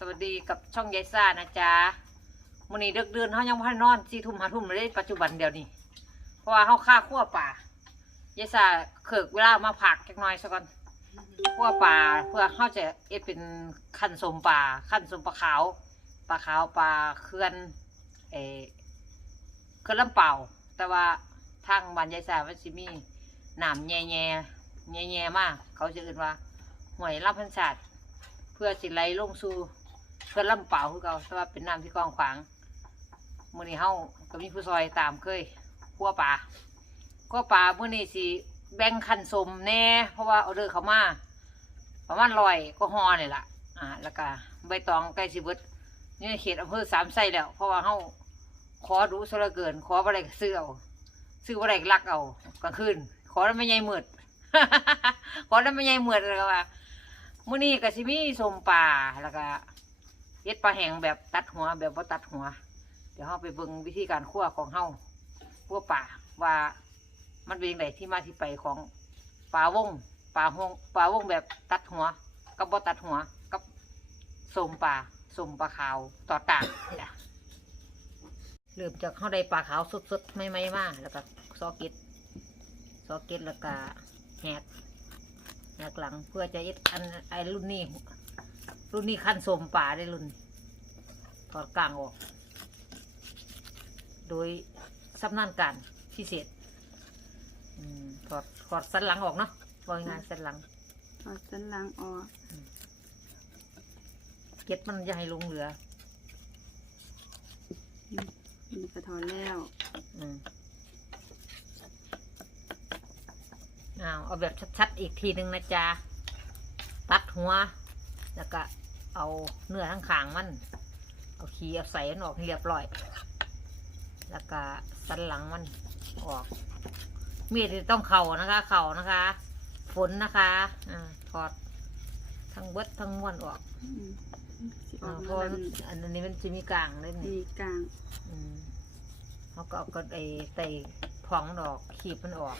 สวัสดีกับช่องยายซ่านะจ๊ะมื้อนี้เดึกเดือนเฮายังบ่ทันนอน4ทุ่ม5ทุ่มเลยปัจจุบันเดี๋ยวนี้ เพราะว่าเฮาฆ่าคั่วป่ายายซ่าเคิกเวลามาผักจักหน่อยซะก่อนคั่วป่าเพื่อเฮาจะเอ็ดเป็นขั้นสมป่าขั้นสมปลาขาวปลาขาวปลาเขื่อนเออเขื่อนลำเป่า แต่ว่าทางบ้านยายซ่ามันสิมีน้ำแย่ๆแย่ๆมากเขาจะเอิ้นว่าหวยลำพันศาสตร์เพื่อสิไหลลงสู่ เพื่อลำเปล่าคือเก่าแต่ว่าเป็นน้ำที่กว้างขวางมื้อนี้เฮาก็มีผู้ซอยตามเคยคั่วปลาคั่วปลามื้อนี้สิแบ่งคันสมแน่ เพราะว่าออเดอร์เขามาประมาณร้อยก็ฮอนี่ล่ะอ่าแล้วก็ใบตองใกล้สิเบิดนี่เขตอำเภอสามไส้แล้ว เพราะว่าเฮาขอดูซะเหลือเกิน ขอบ่ได้ก็ซื้อเอาซื้อบ่ได้ก็ลักเอากลางคืนขอแล้วไม่ใหญ่หมืดขอแล้วไม่ใหญ่หมืดเลยว่ามื้อนี้ก็สิมีสมปลาแล้วก็ ฮ็ดปลาแห้งแบบตัดหัวแบบบ่าตัดหัว เดี๋ยวเฮาไปเบิ่งวิธีการคั่วของเฮาคั่วปลาว่ามันเป็นจังไดที่มาที่ไปของปลาวงปลาหงปลาวงแบบตัดหัว กับบ่ตัดหัวกับสมปลาสมปลาขาวต่อต่างจ้ะเริ่มจากเฮาได้ปลาขาวสดๆใหม่ๆมาแล้วก็ซอเก็ตซอเก็ตแล้วก็แหกหนักหลังเพื่อจะยึดอันไอรุ่นนี้ รุ่นนี้ขั้นสมป่าได้รุ่นนี้ถอดกลางออก โดยสำนักการพิเศษอืมถอดถอดสันหลังออกเนาะว่าง่ายๆสันหลังเอาสันหลังออกเก็ดมันอย่าให้ลงเหลือมันกระถอนแล้วอืมเอาเอาแบบชัดๆอีกทีหนึ่งนะจ๊ะตัดหัว แล้วก็ เอาเนื้อทั้งขางมัน เอาขี้เอาใส่มันออกให้เรียบร้อย แล้วก็สันหลังมันออก มีดนี่ต้องเข่านะคะ เข่านะคะ ฝนนะคะอ่าถอดทั้งเบิดทั้งม้วนออกอืมสิออ่าอกเพมาราะแบบอันนี้มันจะมีกลางเลยดีนี่กลางอืมเขาก็เอากระไอไต่ท้องมันออกขีบมันออก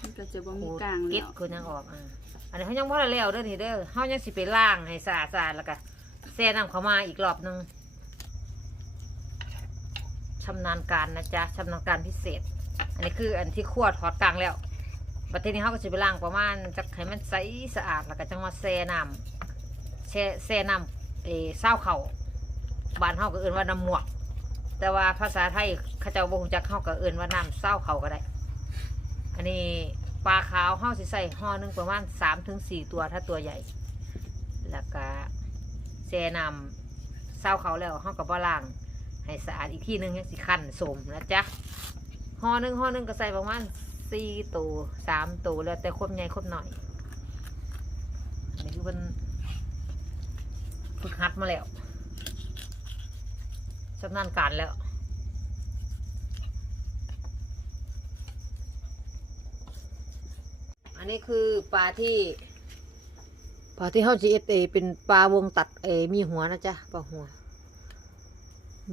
มันก็จะบ่มีกลางเก็แล้ดวคือยังออกอ่า อันนี้เขายังพ่ได้แล้วเด้อนี่เด้อเขายังสิไปล่างให้สะอาดสะอาดแล้วก็แช่น้ำเขามาอีกรอบหนึงชำนาญการนะจ๊ะชำนาญการพิเศษ อันนี้คืออันที่คั่วถอดกลางแล้วบัดทีนี้เขาก็จะไปล้างประมาณจักให้มันใสสะอาดแล้วก็จังมาแช่น้ำแช่แช่น้ำเอเศร้าเข่าบ้านเขาก็เอิ้นว่าน้ำหมวก แต่ว่าภาษาไทยเขาเจ้าบ่งจักเขาก็เอิ้นว่าน้ำเศร้าเข่าก็ได้ อันนี้ ปลาขาวเฮาสิใส่ห่อหนึ่งประมาณสามถึงสี่ตัวถ้าตัวใหญ่ แล้วก็แช่น้ำเศร้าเขาแล้วเฮาก็บ่ล้าง ให้สะอาดอีกที่หนึงยังสิคั้นสมนะจ๊ะห่อหนึ่งห่อหนึ่งก็ใส่ประมาณสี่ตัวสามตัวแล้วแต่คนใหญ่คนหน่อยอันนี้คือมันฝึกหัดมาแล้วชำนาญการแล้ว อั นนี้คือปลาที่ปลาที่เขาจีเอสเอเป็นปลาวงตัดเอมีหัวนะจ๊ะปลาหัว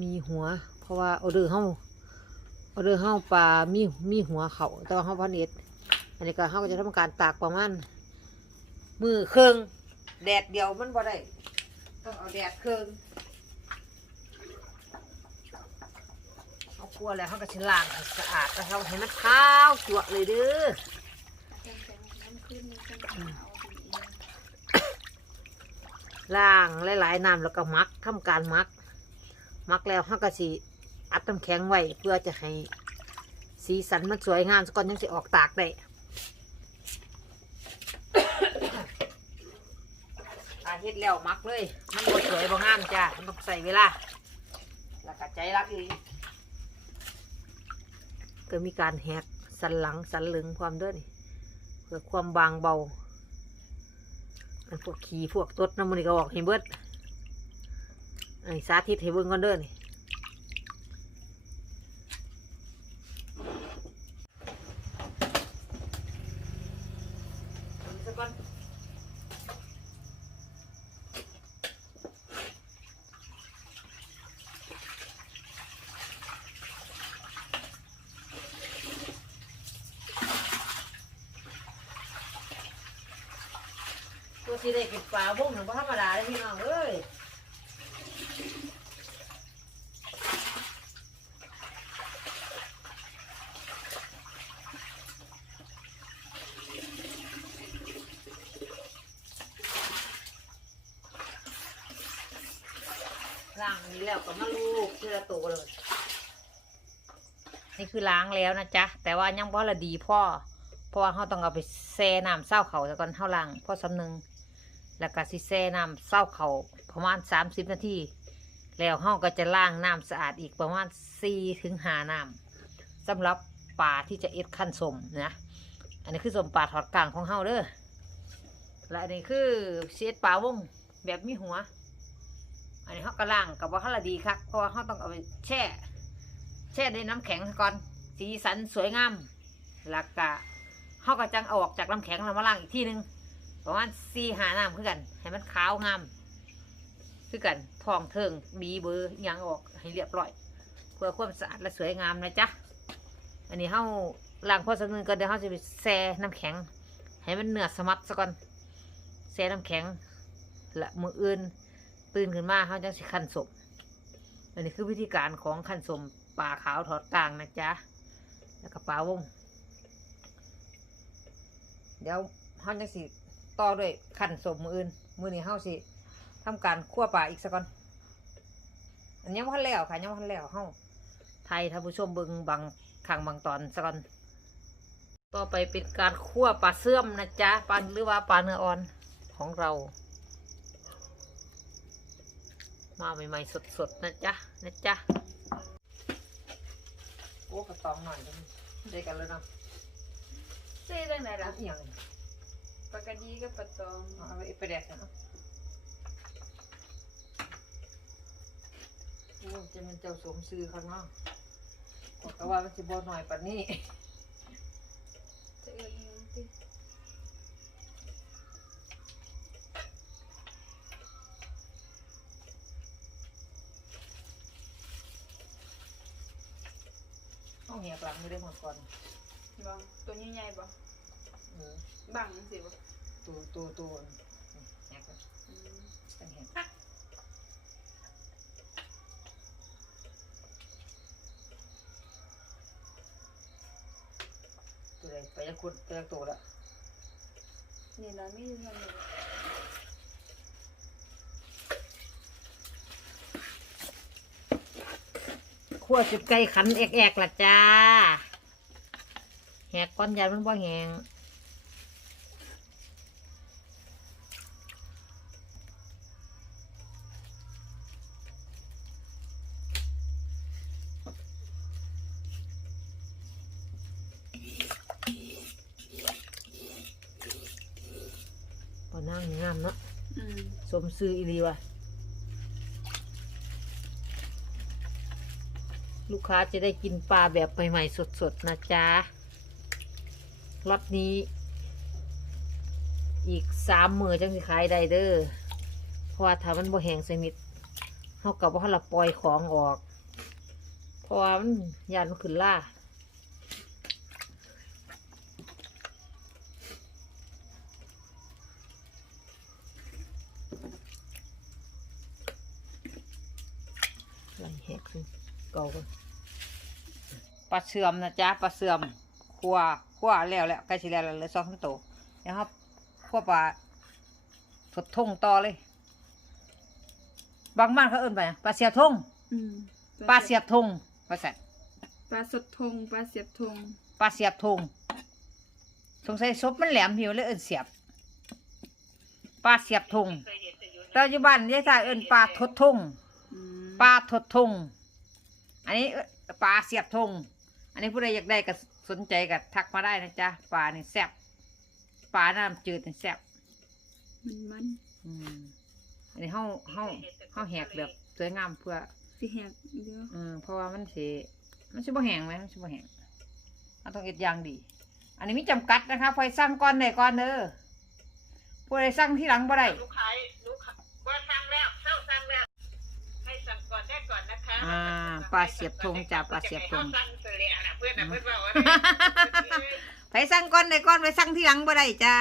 มีหัว เพราะว่าออเดอร์เฮาออเดอร์เฮาปลามีมีหัวเขาแต่ว่าเฮาพันเอ็ดอันนี้ก็เฮาก็จะทำการตากประมาณมือเครื่องแดดเดียวมันบ่ได้ต้องเอาแดดเครื่องเอาครัวแล้วเขาก็ชิล้างสะอาดแล้วเขาให้มันขาวจั่วะเลยเด้อ ล่างหลายๆน้ำแล้วก็มักทำการมัก มักแล้วห้าก็สิอัดน้ำแข็งไว้เพื่อจะให้สีสันมันสวยงามสก่อนยังสิออกตากได้อาเฮ็ดแล้วมักเลย มันบ่สวยบ่งามจ้ามันต้องใส่เวลา แล้วก็ใจรักอีกก็มีการแหกสันหลังสันหลึงความด้อนี่ พื่อความบางเบา อันพวกขี่พวกตดน้ำมันก็ออกให้เบิดอันนี้สาธิตให้เบิ้งก่อนเด้อนี่สักก่อนตัวสีได้กินปลาบุ้งหนึ่งธรรมดาเลยพี่น้องเอ้ย ล้างอันนี้ แล้วก็มาลูกเพื่อตัวเลยนี่คือล้างแล้วนะจ๊ะ แต่ว่ายังบ่ละดีพ่อ เพราะว่าเราต้องเอาไปแช่น้ำเศร้าเขาแล้วก่อนเท่าล้างพ่อสำนึง แล้วก็สิแช่น้ำเศร้าเขาประมาณสามสิบนาทีแล้วเราก็จะล้างน้ำสะอาดอีกประมาณสี่ถึงห้าน้ำสำหรับปลาที่จะเอ็ดขั้นสมนะ อันนี้คือสมปลาถอดกลางของเฮาเด้อและอันนี้คือเสียดปลาวงแบบมีหัว อันนี้เขาก็ล่างกับว่าเขาละดีครับเพราะว่าเขาต้องเอาไปแช่ แช่ในน้ำแข็งก่อนสีสันสวยงามแล้วก็เขาก็จังเอาออกจากน้ำแข็งแล้วมาล่างอีกทีหนึงประมาณสี่หาน้ำคือกัน ให้มันขาวงามคือกันทองเทิงดีเบอร์ยังออกให้เรียบร้อย เพื่อความสะอาดและสวยงามนะจ๊ะอันนี้เขาล้างพอสักนึงก็เดี๋ยวเขาจะไปแช่น้ำแข็ง ให้มันเนื้อสมัดซะก่อนแช่น้ำแข็งและมืออื่น ตื่นขึ้นมาเขาจังสิขันสมอันนี้คือวิธีการของขันสมปลาขาวถอดกลางนะจ๊ะ แล้วก็ปลาวง เดี๋ยวเขาจังสิต่อด้วยขันสมมืออื่น มือนี้เขาสิทำการคั่วปลาอีกสักก่อน อันยังพันแล้วค่ะยังพันแล้วเขาไทยท่านผู้ชมเบิงบางขังบางตอนสักก่อน ต่อไปเป็นการคั่วปลาเสื่อมนะจ๊ะ ปลาหรือว่าปลาเนื้ออ่อนของเรา มาใหม่ๆสดๆนะจ๊ะนะจ๊ะโอ้กระตองหน่อยนึงได้กันแล้วเนาะเซ่จังไหนล่ะรับอย่างปากกาดีกับปลาตองเอาไปไปแดกกันเนาะโอ้จะมันเจ้าสมซื้อเขาเนาะบอกแต่ว่ามันสิบ่หน่อยปานนี้ จะเอิ้นอิหยังติ ต้องเหี่ยกหลังไม่ได้หมดก่อนบ่ตัวใหญ่ๆบ่เออบังจังซี่บ่ตัวตัวตัวนี่เหี่ยกันอืมตั้งเหี่ยตัวใดไปยังคุณไปยังตัวละนี่ล่ะมีอยู่นั่นนี่ขั้วจุดไก่ขันแอกๆล่ะจ้า แหกก้อนยันมันบ่แหงบ่นั่งงามเนาะอืมสมซื้ออีหลีวะลูกค้าจะได้กินปลาแบบใหม่ๆสดๆ นะจ๊ะ รอบนี้ อีกสามมือจังสิขายได้เด้อเพราะว่าถ้ามันบ่แห้งสนิทเท่ากับว่าเราปล่อยของออกเพราะว่ามันยานมันขึ้นล่าไรแหกเก่ากันปลาเสื่อมนะจ๊ะปลาเสื่อมคั่ว คั่วแล้วแล้วใกล้สิแล้วแล้วเหลยสองสามตัวเดี๋ยวครับคั่วปลาสดทงต่อเลย บางบ้านเขาเอิ้นไปปลาเสียบทงอืมปลาเสียบทงปลาแสบปลาสดทงปลาเสียบทงปลาเสียบทงสงสัยซบมันแหลมหิวเลยเอิ้นเสียบปลาเสียบทงแต่ปัจจุบันยายสายเอิ้นปลาทดทงอืมปลาทดทงอันนี้เอ่อปลาเสียบทงอันนี้ผู้ใดอยากได้ก็ สนใจก็ทักมาได้นะจ๊ะปลานี่แซ่บปลาน้ำจืดนี่แซ่บมันมันอืมอันนี้เฮาเฮาเฮาแหกแบบสวยงามเพื่อสิแหกเดี๋ยวอืมเพราะว่ามันสิมันสิบ่แห้งไหมมันสิบ่แห้งมันต้องเอ็ดอย่างดี อันนี้มีจำกัดนะคะไฟสั่งก่อนได้ก่อนเด้อผู้ใดสั่งที่หลังบ่ได้ลูกค้าลูกค้าว่าสั่งแล้วเข้าสั่งแล้วให้สั่ง ก่อนได้ก่อนนะคะอ่าปลาเสียบธงจ้ะปลาเสียบธงให้สั่งเสร็จแล้วนะเพื่อนน่ะเพื่อนบอกว่าไฟสั่งก่อนได้ก่อนไฟสั่งที่หลังบ่ได้จ้า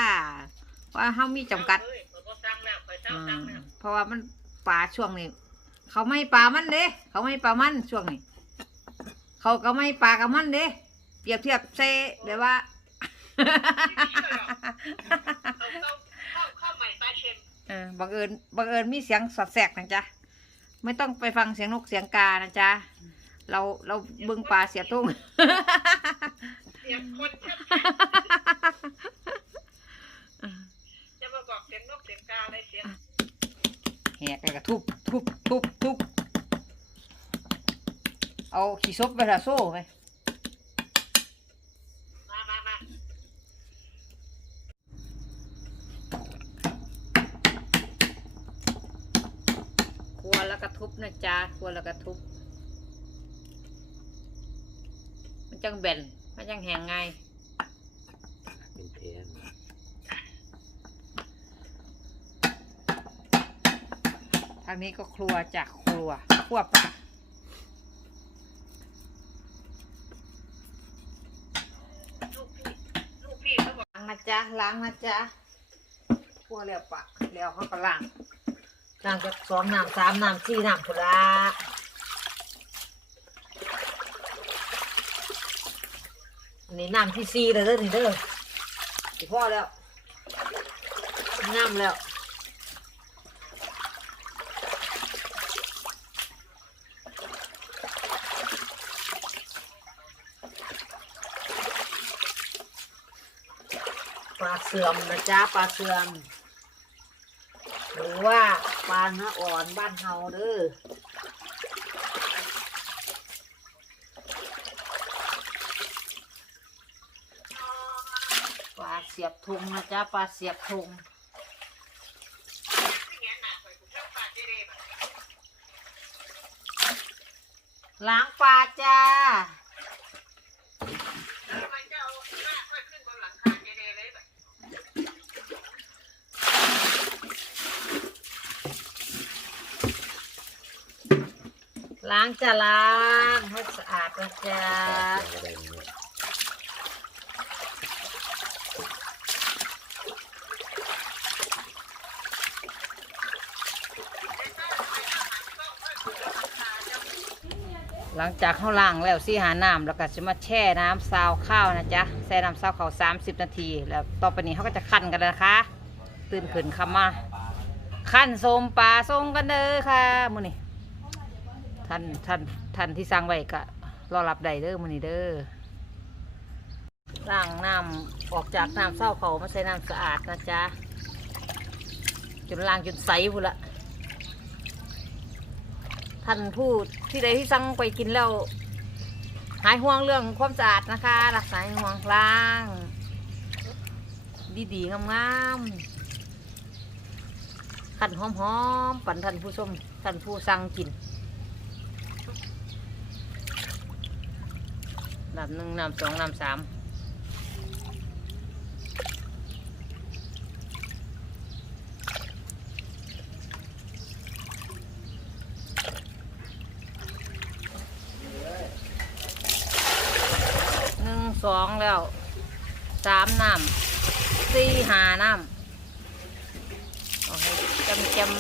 ว่าเฮามีจำกัด เอ้ยเขาก็สั่งแล้วคอยสั่งอืสั่งมแล้วเพราะว่ามันปลาช่วงนี้ เขาไม่ให้ปลามันเด้เขาไม่ให้ปลามันช่วงนี้ เขาก็ไม่ให้ปลากับมันเด้เปรียบเทียบใส่เดี๋ยวว่าเขาเข้าเข้าเข้าใหม่ปลาเค็มเออบังเอิญบังเอิญมีเสียงสอดแสกนะจ๊ะ ไม่ต้องไปฟังเสียงนกเสียงกานะจ๊ะ เราเราเบึงปลาเสียตุ้ง เสียงคนชัดจะมาบอกเสียงนกเสียงกาอะไรเสียงแหกแล้วก็ทุบทุบทุบทุบเอาขี้ซบไปละโซ่ไป มามามา ครัวแล้วก็ทุบนะ จ๊ะครัวแล้วก็ทุบมันจังแบนมันจังแหงไงเป็นแผนทางนี้ก็ครัวจากครัวครัวปลาลูกพี่ลูกพี่เขาบอกล้างนะจ๊ะล้างนะจ๊ะครัวแล้วปะแล้วเขาก็ล้าง ล้างจากสองน้ำสามน้ำสี่น้ำพุละอันนี้น้ำที่สี่เลยเด้อนี่เด้อสิพ่อแล้วน้ำแล้วปลาเสื่อมนะจ๊ะปลาเสื่อม หรือว่า ปลาเนื้ออ่อนบ้านเฮาเด้อปลาเสียบทุงนะจ๊ะปลาเสียบทุงล้างปลาจ้า ทำไมจะเอาหน้าค่อยขึ้นบนหลังคาเจเรเลยแบบ ล้างจะล้างให้สะอาดนะจ๊ะหลังจากเข้าล้างแล้วสิหาน้ำแล้วก็จะมาแช่น้ำซาวข้าวนะจ๊ะแช่น้ำซาวข้าวสามสิบนาที แล้วต่อไปนี้เขาก็จะคั่นกันนะคะ ตื่นขึ้นคำมาขั้นส้มปลาส้มกันเด้อค่ะมื้อนี้ ท่านท่านท่านที่สั่งไว้ก็รอรับได้เด้อมื้อนี้เด้อล้างน้ำออกจากน้ำเศร้าเขามาใส่น้ำสะอาดนะจ๊ะจนล้างจนใสพุ่นละท่านผู้ที่ใดที่สั่งไปกินแล้ว หายห่วงเรื่องความสะอาดนะคะ รักษาให้ห่วงล้าง ดีๆงามๆขันหอมๆปั่นท่านผู้ชมท่านผู้สั่งกิน น้ำหนึ่งน้ำสองน้ำสามหนึ่งสองแล้วสามน้ำสี่หาน้ำเอาให้จำจำ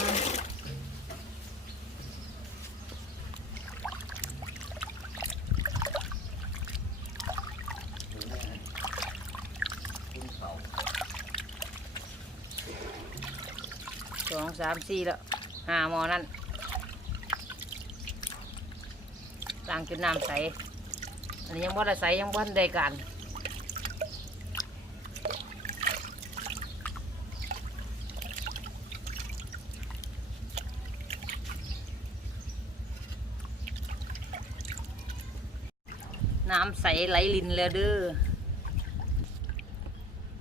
สามสี่แล้วห้าหมอนั่นล้างจนน้ำใส อันนี้ยังบ่ได้ใสยังบ่ทันได้การน้ำใสไหลลินแล้วเด้อ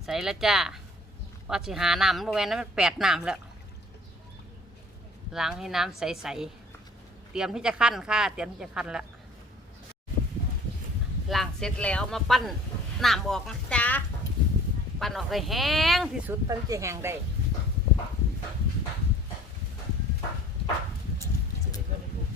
ใสแล้วจ้าว่าสิหาน้ำบริเวณนั้นมันแปดน้ำแล้ว ล้างให้น้ำใสๆ เตรียมที่จะขั้นค่ะ เตรียมที่จะขั้นแล้วล้างเสร็จแล้วมาปั้นน้ำออกนะจ้าปั้นออกให้แห้งที่สุดตั้งจะแห้งได้ จะได้เข้าในบุก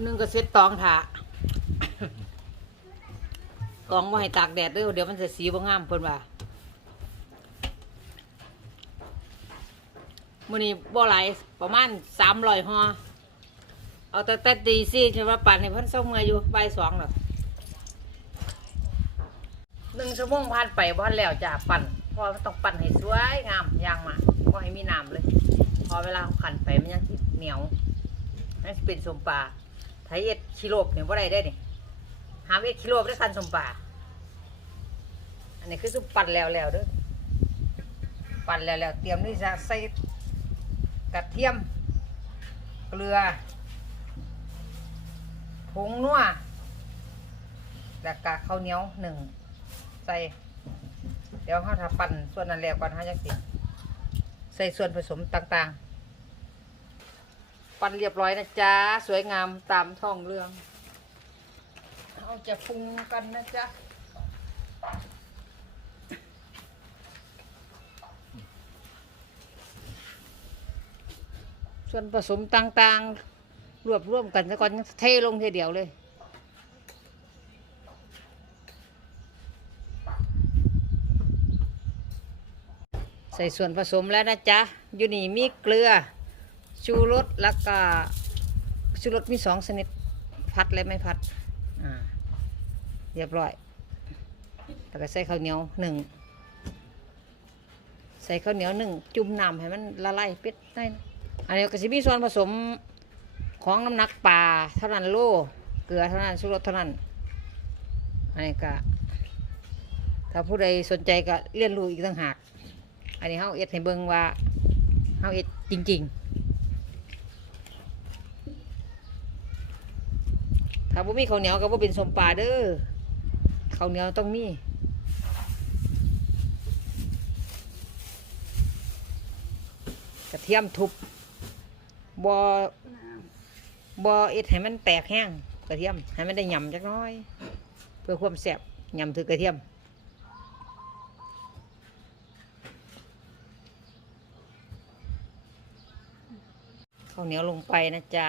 ผู้หนึงก็เซ็ตตองถาตองว่าให้ตากแดดเด้อเดี๋ยวมันจะสีบ่งามเพิ่นว่ามื้อนี้บ่หลายประมาณ300ห่อเอาแต่แต่ตีซี่ใช่ว่าปั่นให้เพิ่นเซาเมื่อยอยู่ใบสองหรอกหนึ่งชั่วโมงผ่านไปบ้านแล้วจ้ะปั่นเพอต้องปั่นให้สวยงามยางมาก็ให้มีน้ำเลย พอเวลาเขาขันไปมันยังเหนียวนั่นเป็นสมปลา ไทยเอ็ดคิโลบเนี่ยว่าได้ได้นี่หามเอ็ดคิโลบได้คันสมปลาอันนี้คือสุปปั่นแล้วแล้วเด้อปั่นแล้วแล้วเตรียมนี่จะใส่กระเทียม เกลือผงนัวแล้วก็ข้าวเหนียวหนึ่งใส่ เดี๋ยวเขาทำปั่นส่วนนั้นแล้วก่อนเขาจะสิใส่ส่วนผสมต่างๆ ปั่นเรียบร้อยนะจ๊ะ สวยงามตามท้องเรื่องเราจะปรุงกันนะจ๊ะส่วนผสมต่างๆ รวบรวมกันซะก่อนเทลงทีเดียวเลย ใส่ส่วนผสมแล้วนะจ๊ะ อยู่นี่มีเกลือ ชูรสแล้วก็ชูรสมีสองชนิดพัดและไม่พัดอ่าเรียบร้อย แล้วก็ใส่ข้าวเหนียวหนึ่งใส่ข้าวเหนียวหนึ่งจุ่มน้ำให้มันละลายเป็ดได้นะอันนี้ก็จะมีส่วนผสมของน้ำหนักปลาเท่านั้นโลเกลือเท่านั้นชูรสเท่านั้นอันนี้ก็ถ้าผู้ใดสนใจก็เรียนรู้อีกต่างหาก อันนี้เฮาเอ็ดให้เบิ่งว่าเฮาเอ็ดจริง ๆ ถ้าบ่มีข้าวเหนียวก็บ่เป็นสมปลาเด้อข้าวเหนียวต้องมีกระเทียมทุบบ่บ่เอ็ดให้มันแตกแห้งกระเทียมให้มันได้ยำจักน้อย เพื่อความแซ่บยำถือกระเทียมข้าวเหนียวลงไปนะจ๊ะ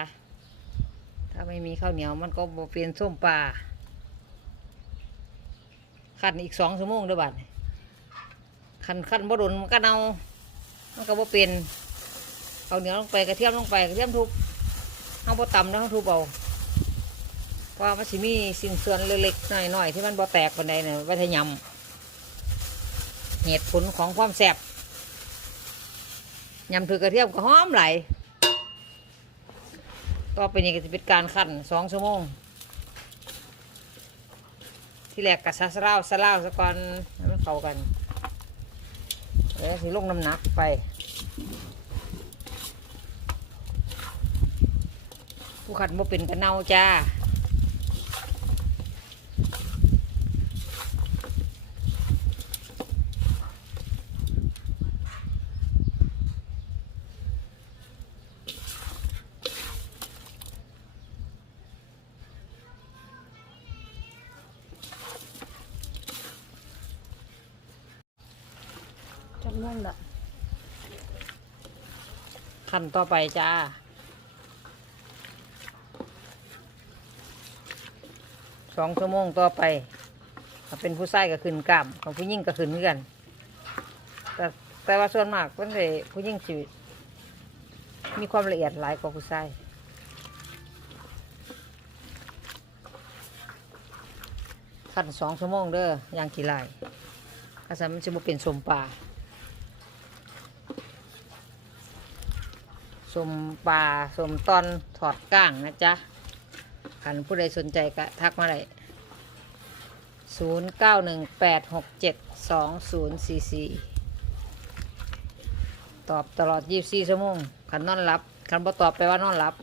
าไม่มีข้าวเหนียวมันก็บ่เป็นส้มปลาขันอีกสองชั่วโมงด้วยบัดนี้ขันขันบ่โดนมันก็เนามันก็บ่เป็นข้าวเหนียวลงไปกระเทียมลงไปกระเทียมทุบเอาบ่ตำแล้วเอาทุบเอาเพราะว่ามันสิมีสิ่งส่วนเล็กๆหน้อยๆที่มันบ่แตกปานใดเนี่ยไว้ทยำเหตุผลของความแซ่บยำถือกระเทียมก็หอมไหลายก็เป็นอย่างก็จะเป็นการขั้นสองชั่วโมง ที่แรกกับซาสลาวซาลาวสะก่อนให้มันเข้ากันแล้วสิลงน้ำหนักไปผู้ขัดบ่เป็นกระเนาจ้า ม่วงละขั้นต่อไปจ้า สองชั่วโมงต่อไปถ้าเป็นผู้ชายก็ขึ้นกล้ามของผู้หญิงก็ขึ้นเหมือนกัน แต่แต่ว่าส่วนมากเป็นเลยผู้หญิงชีวิตมีความละเอียดหลายกว่าผู้ชายขั้นสองชั่วโมงเด้อ ย่างกี่ไรข้าสันมันจะมาเป็นสมปลา สมปลาสมตอนถอดก้างนะจ๊ะคันผู้ใดสนใจก็ทักมาได้ศูนย์เก้าหนึ่งแปดหกเจ็ดสองศูนย์สี่สี่ตอบตลอดยี่สิบสี่ชั่วโมงคันนอนรับคันบ่ตอบไปว่านอนรับ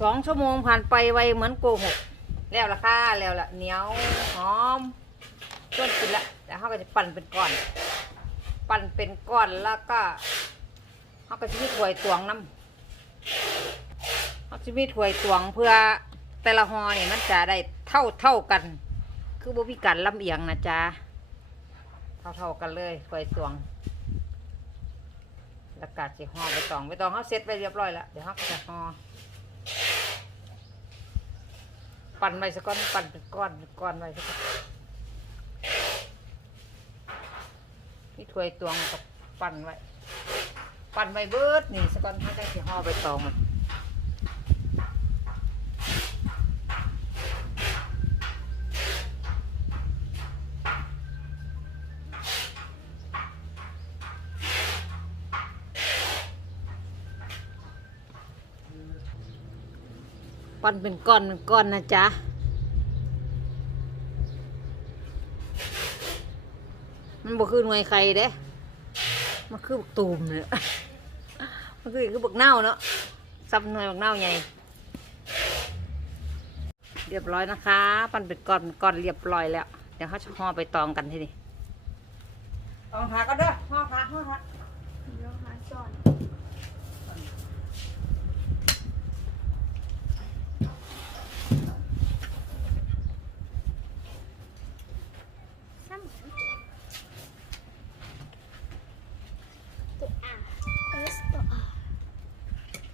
สองชั่วโมงผ่านไปไวเหมือนโกหก แล้วละค่ะแล้วละเหนียวหอมต้นกินละแล้วเขาก็จะปั่นเป็นก้อน ปั่นเป็นก้อนแล้วก็เขาก็จะมีถ้วยตวงน้ำเขาจะมีถ้วยตวงเพื่อแต่ละหอเนี่ยมันจะได้เท่าเท่ากัน คือบ่มีการลำเอียงนะจ๊ะเท่าเท่ากันเลยถ้วยตวงแล้วก็จะห่อใบตองใบตองเขาเซ็ตไปเรียบร้อยแล้วเดี๋ยวเขาก็จะห่อ ปั่นไว้สักก้อนปั่นเป็นก้อนเป็นก้อนไว้สักก้อนพี่ถ้วยตวงกับปั่นไว้ปั่นใบเบิดนี่สกอนถ้าจะสีห่อใบตองมัน ปั่นเป็นก้อนเป็นก้อนนะจ๊ะมันบ่คือหน่วยไข่เด้ มันคือบักตูมเลยมันคือคือบักเน่าเนาะซับหน่วยบักเน่าใหญ่เรียบร้อยนะคะ ปั้นเป็นก้อนเป็นก้อนเรียบร้อยแล้ว เดี๋ยวเขาจะห่อไปตองกันทีนี้ตองขาก็เด้อห่อขาห่อขา เดี๋ยวหาซ่อน ตัวอะเอสตัวอะ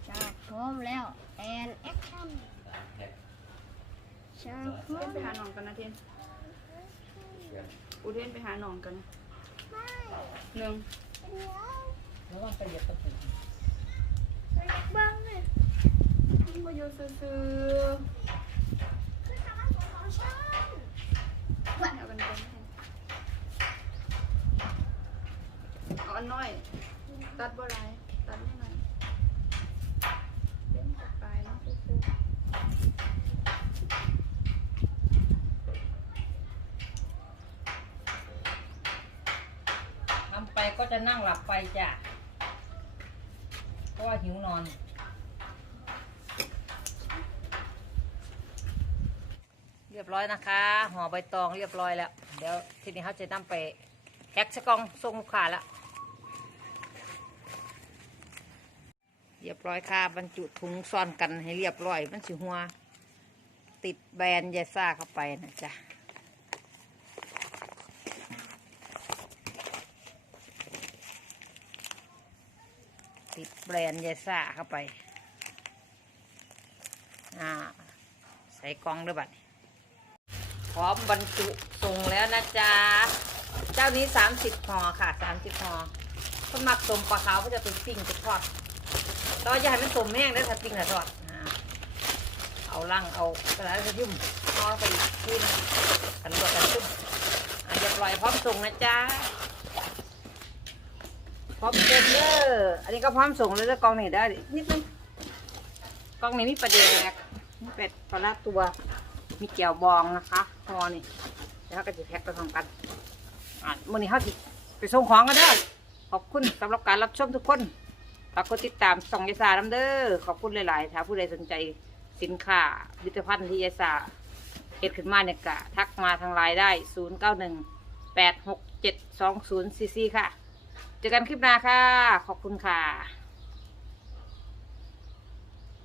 จ้าพ ร้อมแล้วแอนแอคชั่นจ้าพร้อเทนมไปหาหนองกันนะเทนอูเทนไปหาหนองกันนะหนึ่งแล้วต้องไปเหยียบตะปูบ้างเลยมาอยู่ซื่อๆเอากันกันเอาอันน้อย ตัดบ่ไรตัดไม่หน่อยเล่นตัดปลายเนาะซื่อ ทำไปก็ จะนั่งหลับไปจ้ะเพราะว่าหิวนอน เรียบร้อยนะคะห่อใบตองเรียบร้อยแล้ว เดี๋ยวทีนี้เขาจะนำไปแพ็คสกองส่งลูกค้าแล้วเรียบร้อยค่ะบรรจุถุงซ่อนกันให้เรียบร้อย มันสิหัว ติดแบรนด์ยาซ่าเข้าไปนะจ๊ะ แบรนด์ยาซ่าเข้าไปอ่าใส่กล่องด้วยบัดพร้อมบรรจุส่งแล้วนะจ๊ะ เจ้านี้สามสิบห่อค่ะสามสิบห่อสมัครสมปลาขาวเขาจะไปปิ้งไปทอดตออย่าให้มันสมแห้งได้ถ้าปิ้งถ้าทอดเอาล่างเอากระดาษกระยุ่มนอนไปอีกคืนกันบวกกันชุ่มอะเรียบร้อยพร้อมส่งนะจ๊ะ พร้อมเต็มเด้ออันนี้ก็พร้อมส่งเลยแล้วกล่องนี้ได้นิดนึงกล่องนี้มีประเดกมีเป็ดปลาตัว มีแก้วบองนะคะพอนี่แล้วก็จะแพ็คไปพร้อมกันอะมื่อนี้เขาสิไปส่งของกันเด้อขอบคุณสำหรับการรับชมทุกคนฝากกดติดตามส่องยาสาน้ำเด้อขอบคุณหลายๆถ้าผู้ใดสนใจสินค้าผลิตภัณฑ์ที่ยาสาเฮ็ดขึ้นมาเนี่ยกะทักมาทางไลน์ได้ 0 9 1 8 6 7 2 0 4 4 ค่ะ เจอกันคลิปหน้าค่ะ ขอบคุณค่ะ